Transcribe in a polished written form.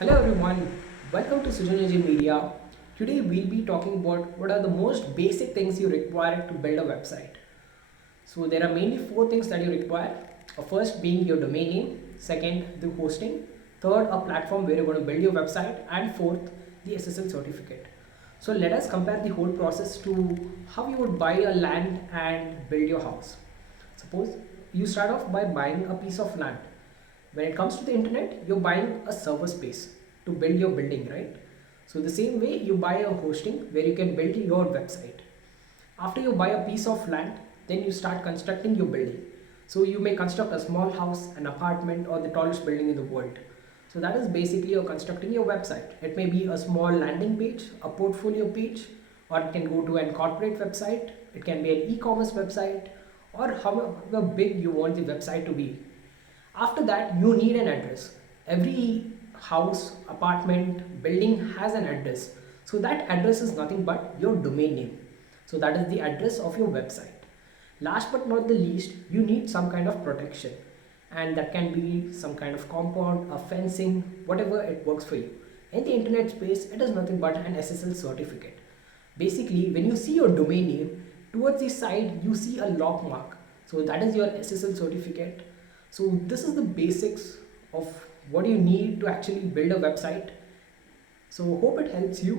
Hello everyone, welcome to Sujanergy Media. Today we'll be talking about what are the most basic things you require to build a website. So there are mainly four things that you require. First being your domain name, second the hosting, third a platform where you're going to build your website, and fourth the SSL certificate. So let us compare the whole process to how you would buy a land and build your house. Suppose you start off by buying a piece of land. When it comes to the internet, you're buying a server space to build your building, right? So the same way you buy a hosting where you can build your website. After you buy a piece of land, then you start constructing your building. So you may construct a small house, an apartment, or the tallest building in the world. So that is basically you're constructing your website. It may be a small landing page, a portfolio page, or it can go to an corporate website. It can be an e-commerce website, or however big you want the website to be. After that, you need an address. Every house, apartment, building has an address. So that address is nothing but your domain name. So that is the address of your website. Last but not the least, you need some kind of protection. And that can be some kind of compound, a fencing, whatever it works for you. In the internet space, it is nothing but an SSL certificate. Basically, when you see your domain name, towards the side you see a lock mark. So that is your SSL certificate. So this is the basics of what you need to actually build a website. So hope it helps you.